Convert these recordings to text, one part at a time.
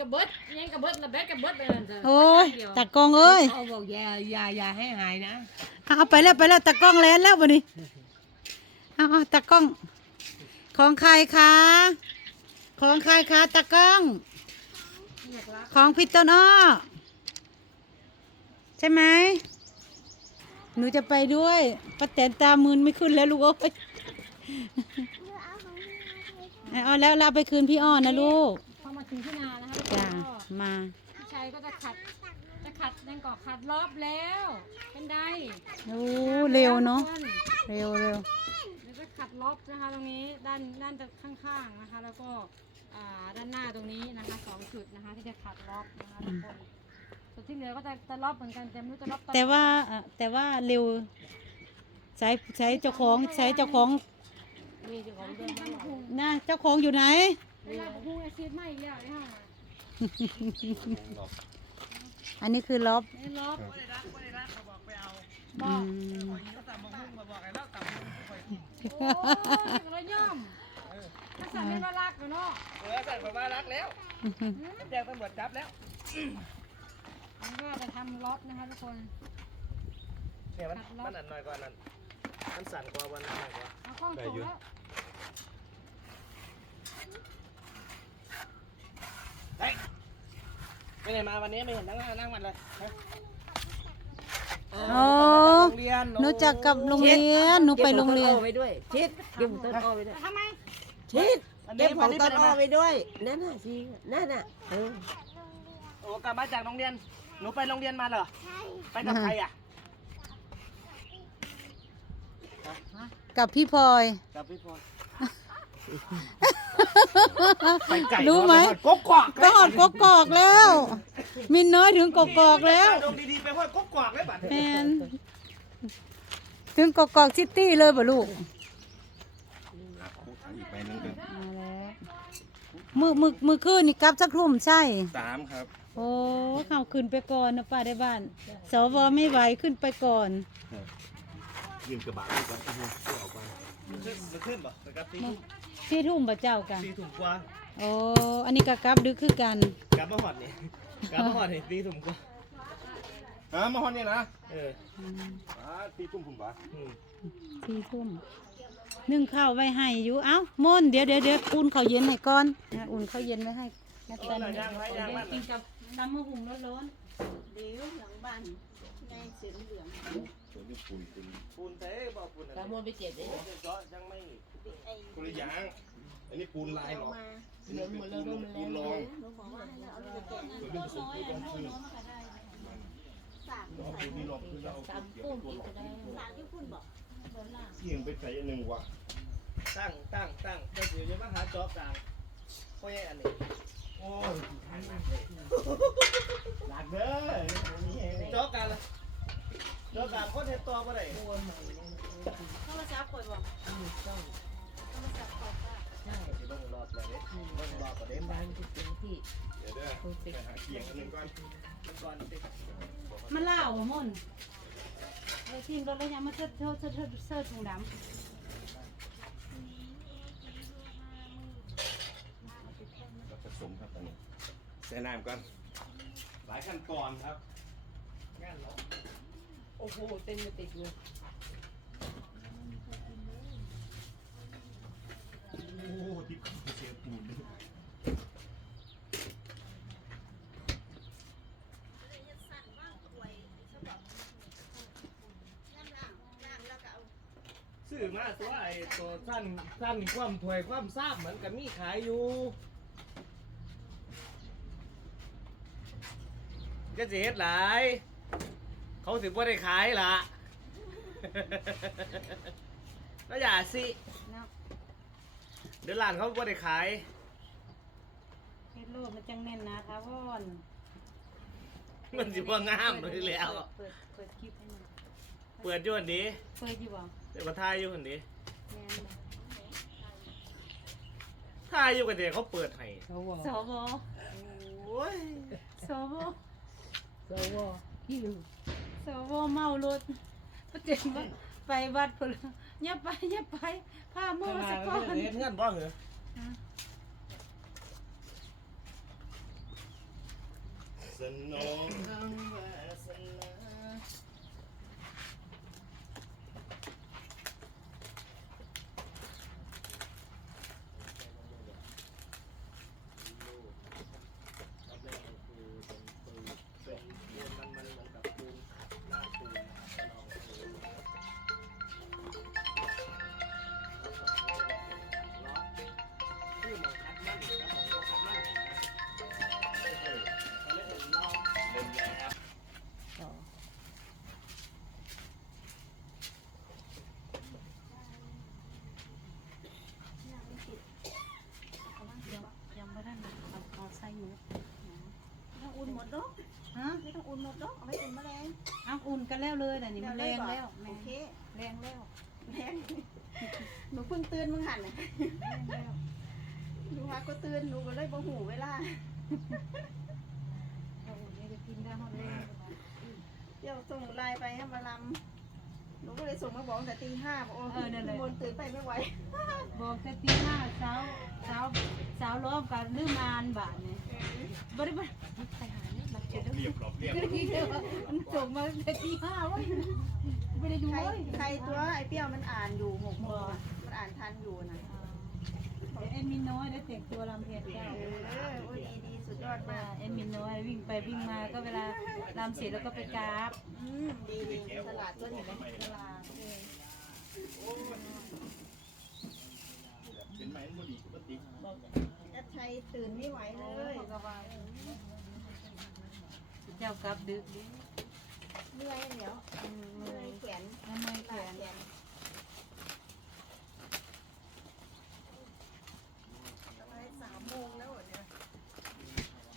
กับเบิดยังกับเบิดระเบิดกับเบิดเลยนั่นเถอะโอ้ยตากล้องเอ้ยเขาบอกอย่าอย่าอย่าให้หายนะเอาไปแล้วไปแล้วตากล้องแลนแล้ววันนี้เอาเอาตากล้อง ของใครคะของใครคะตากล้อง ของพี่ต้นอ้อใช่ไหมหนูจะไปด้วยป้าแตนตามืนไม่ขึ้นแล้วลูกเอ้ยเอาแล้วเราเอาไปคืนพี่อ้อนะลูกพอมาถึงที่นา มาพี่ชัยก็จะขัด จะขัดแดงก่อขัดรอบแล้ว เป็นไดโอ้เร็วเนาะพื่อเร็วเร็วเดี๋ยวจะขัดรอบนะคะ ตรงนี้ด้านด้านข้างๆนะคะ แล้วก็อ่าด้านหน้าตรงนี้นะคะสองจุดนะคะ ที่จะขัดรอบนะคะทุกคนส่วนที่เหลือก็จะจะรอบเหมือนกันแต่ไม่รู้จะรอบอนไหนแต่ว่าอะแต่ว่าเร็วใช้ใช้เจ้าของใช้เจ้าของนี่เจ้าของที่ท่านครูนะเจ้าของอยู่ไหนเวลาครูอาชีพไม่อีกอย่างเลยค่ะ อันนี้คือล็อบในรอบอืมโอ้ยระย่อมภาษาไม่ว่ารักเนาะเออสั่งมารักแล้วแจ้งตำรวจจับแล้วนี่ก็จะทำล็อบนะคะทุกคนเนี่ยมันมันอันน้อยกว่านั้นมันสั่นกว่าวันนั้นกว่าเอากล้องส่งแล้ว เฮ้ย ไปไหนมาวันนี้ไม่เห็นนั่งนั่งมันเลยฮะโอ้โรงเรียนหนูจักกับโรงเรียนหนูไปโรงเรียน ไปด้วย ชิดเก็บของต้นอ้อไปด้วยทำไม ชิดอันเก็นี้บขวัอนงนี้ต้ไปนไหนอ้อมาไปด้วย นั่นน่ะสินั่นน่ะเออโอ้กลับมาจากโรงเรียน หนูไปโรงเรียนมาเหรอใช่ไปกับใครอะ กับพี่พลอย กับพี่พลไปไก่รู้ไหม กกกอกก็หอดกกอกแล้ว มินน้อยถึงกกอกแล้วดงดีๆไปหอดกกกอกเลยบัดแมนถึงกกอกซิตี้เลยบ่ลูกอีกใบหนึงเป็นเอาแล้วมือมือมือคืนนี่กลับสักทุ่มใช่ สามครับโอ้เข้าขึ้นไปก่อนนะป้าได้บ้านสวไม่ไหวขึ้นไปก่อนยืนกระบะด้วยกันโอ้โหเสื้อออกไปมันขึ้นมันขึ้นบ่ไปกับตี ทุ่มพี่ทุ่มบ่เจ้ากันตีถุงกว่าโอ้ อันนี้ก็กลับดึกคือกัน กลับมาหอดนี่กลับมาหอดนี่ตีถุงกว่าอ่ามาฮอนนี่นะเอออ่าตีตุ้มผมปะอืมสี่ทุ่มนึ่งข้าวไว้ให้อยู่ เอ้ามอนเดี๋ยวเดี๋ยวเดี๋ยวอุ่นข้าวเย็นให้ก่อนนะอุ่นข้าวเย็นไว้ให้นักเอาตันหน่อยย่างไว้ย่างมันกินกับน้ำมะหุ่มร้อนตัวนี้ปูนปูนปูนเต้บ่ปูนกระมวลไปเจ็บเลยเจาะยังไม่ คนละอย่างอันนี้ปูนลายเหรอเหลืองหมดแล้วร่มปูนรแล้อวงตัวนี้ผสมปูนรองคือเอาปูนนี่รองคือเราเอาเกี่ยวกับตัวรองเสียงไปใส่อันหนึ่งว่ะตั้งตั้งตั้งเจ้าสิจะมาหาเจาะกลางเพราะไงอันนี้โอ้ยหลักเด้อนี่เองเจาะกลางเลยเจาะกลางคนเฮ็ดต่อบ่ได้ อบเลยเด้ลงรอบก็ได้เป็นบ้านที่เป็นที่เดี๋ยวเด้อไปหาเกียงอันหนึ่งก่อนก่อนสิๆมันล่าวบ่มอนไอ้ทีมรถแล้วยังมาเสิร์ฟเสิร์ฟเสิร์ฟเสิร์ฟถุงดำเราผสมครับตอนนี้ใส่น้ำก่อนหลายขั้นตอนครับงานเหรอโอ้โหเต็มไปติดเลย โอ้ทิพย์เสียปูน ซื้อมาตัวไอ้ตัวสั้นสั้นความถวยความทราบเหมือนกับมีขายอยู่จะสิเฮ็ดหลาย เขาสิบ่ได้ขายล่ะ แล้วอย่าสิเนาะเดี๋ยวร้านเขาบ่ได้ขาย เฮ็ดโลดมันจังแน่นนะคะพ่อนมันสิบ่งามเลยแล้ว เปิดเปิดคลิปให้หน่อยเปิดอยู่หั่นดิเปิดอยู่บ่ เดี๋ยวก็ถ่ายอยู่หั่นดิแม่นบ่ถ่ายอยู่กันเดี๋ยวเขาเปิดให้สวสวโอ้ยสวสวพี่ลืมสวเมารถประเจ็บว่าไปวัดพุ่นอย่าไปอย่าไปพาโมสักก่อนเฮ็ดเงื่อนบ่เหรอสนองคำว มดเนาะฮะไม่ต้องอุ่นหมดเนาะเอาไว้อุ่นแมลงเอาอุ่นกันแล้วเลยแต่นี่มันแรงแล้วโอแม่เคแรงแล้วแรงหนูเพิ่งตื่นมึงหันน่ะหนูว่าก็ตื่นหนูก็เลยบ่หูเวลาเอาอุ่นนี่จะกินได้หมดเลยเดี๋ยวส่งไลน์ไปให้มาลำหนูก็เลยส่งมาบอกตั้งแต่ตีห้าบอกโอ้ยบนตื่นไปไม่ไหวบอกแต่ตีห้าเช้าเช้าเช้าล้อมกันลืมอ่านบาทเนี่ย บริบทไปหาเนี่ยมาเจอแล้วเรียบหลบเรียบทีเดียวมันส่งมาแต่ตีห้าเวะไม่ได้ดูใครเลยใครตัวไอ้เปรี้ยวมันอ่านอยู่หกโมงอะมันอ่านทันอยู่นะเดี๋ยวเอ็มมินน้อยได้แต่งตัวลำเพจเจ้า เออโอ้ยดีดีสุดยอดมากเอ็มมินน้อยวิ่งไปวิ่งมาก็เวลาลำเสร็จแล้วก็ไปกราบอืมดีดีตลาดตัวเห็นไหมตลาดเออเป็นไหมมันดีปกติแอด ชัยตื่นไม่ไหวเลยเจ้ากลับดึกดิเมื่อยเหนียวเมื่อยแขนทำไมแขแขนนแขนทำไมสามโมงแล้วเหรอเนี่ย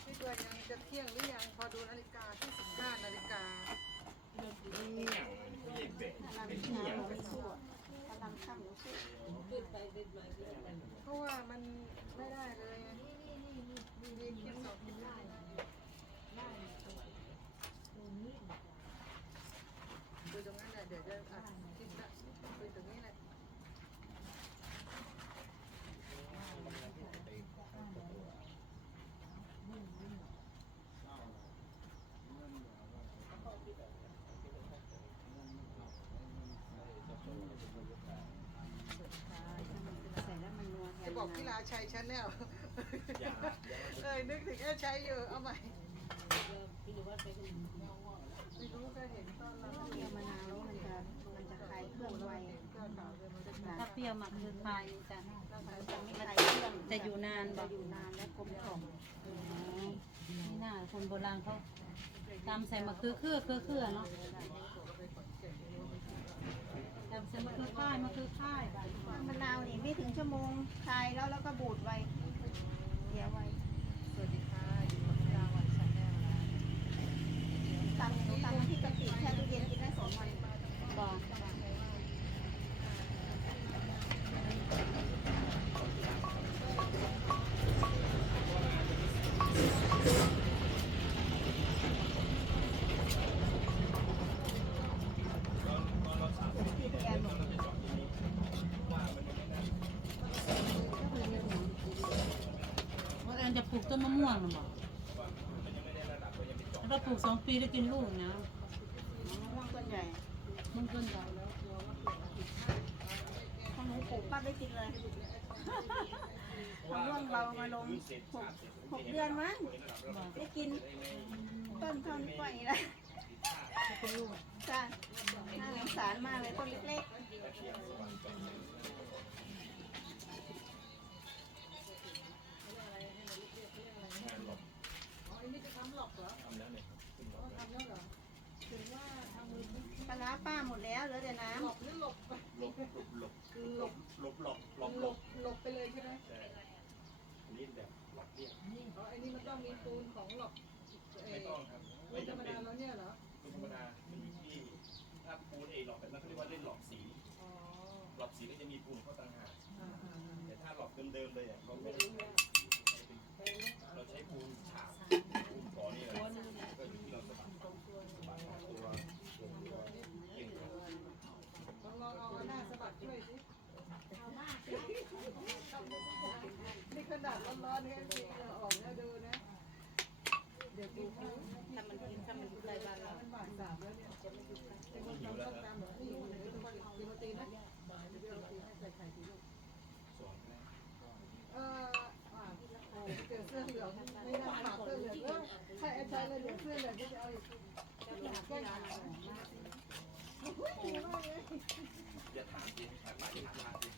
พี่ตัวยังจะเที่ยงหรือยังพอดูนาฬิกาที่สิบห้านาฬิกาเนี่ยเรียกเด็กพลังเป็นเช้าเหี้ยไม่สู้อะพลังค่ำหนูสู้เพราะว่ามันไม่ได้เลย ไงมีคลิลิปได้ดูตรงนั้นแหละเดี๋ยวจะอัดคลิปละดูตรงนี้แหละใส่แล้วมันนวแทนจะบอกกีฬาชัยชาแนล เอ้ยนึกถึงแอร์ชัยอยู่เอาใหม่ไม่รู้ก็เห็นตอนเราเกี่ยวมะนาวแล้วมันจะมันจะคลายเครื่องไวก็ข่าวเลยมันจะถ้าเปรี้ยวหมักคือไทยจ้ะมันจะไม่คลายเครื่องจะอยู่นานบ่จะอยู่นานและกลมกล่อมนี่น่าคนโบราณเขาตำใส่มะเขือเครือเครือเครือเนาะตำใส่มะเขือค่ายมะเขือค่ายมะนาวนี่ไม่ถึงชั่วโมงคลายแล้วแล้วก็บูดไว เดี๋ยวไวสวัสดีค่ะอยู่กับกีฬาวันชาแนลนะตำหนูตำน้ำพริกกะปิแค่ตู้เย็นกินได้สองวันบอก กต้นมะม่วงหรือเปล่าแล้วก็ปลูกสองปีได้กินลูกนะมะม่วงต้นใหญ่ มันต้นใหญ่แล้วถ้าหนูปลูกปั๊บได้กินเลยมะม่วงเรามาลงหกหกเดือนมั้งได้กินต้นเท่านี้วนี่แหละจ้าน่าสงสารมากเลยต้นเล็กๆ ปูนของหลบเอไม่อต้องครับไม่ไม่ธรรมจำเป็ดานแล้วเนี่ยเหรอ ไม่ธรรมดามันอยู่ที่ถ้าปูนเองหลอกแบบนั้นเขาเรียกว่าเล่นหลอกสีอ๋อหลอกสีก็จะมีปูนเข้าต่างหากอ่าอ่าอ่าแต่ถ้าหลอกเดิมๆเลยเนี่ยเขาไม่ได้เราใช้ปูนฉาบปูนก่อนี่แหละก็อยู่ที่เราสะบัดสะบัดตัวตัวเก่งครับ ลองลองเอาหน้าสะบัดช่วยสินี่ขนาดร้อนๆแค่นี้เหงื่อออกนะดูนะ เดี๋ยวดู ต้องตามเหรอนี่อยู่ไหนต้องมากินโรตีนะเดี๋ยวพี่เอาโรตีให้ใส่ไข่กี่ลูก สองนะ เอออ่าโอ้เจ อเสื้อเหลืองไม่น่าฝากเสื้อเหลืองใช่ใช่เลยเดี๋ยวเสื้อเลืองก็จะเอาอีกแก้หนเลยอย่าถามจริงามไปถามมา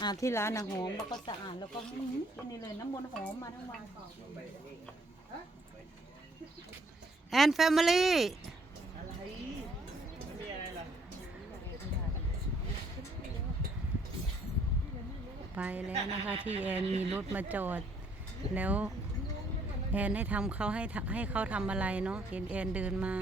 อ่าที่ร้านนะหอมแล้วก็สะอาดแล้วก็อื้อหือกินนี่เลยน้ำมันต์หอมมาทั้งวันแอนแฟมิลี่ ไปแล้วนะคะที่แอนมีรถมาจอด แล้วแอนให้ทำเขาให้ให้เขาทำอะไรเนาะเห็นแอนเดินมา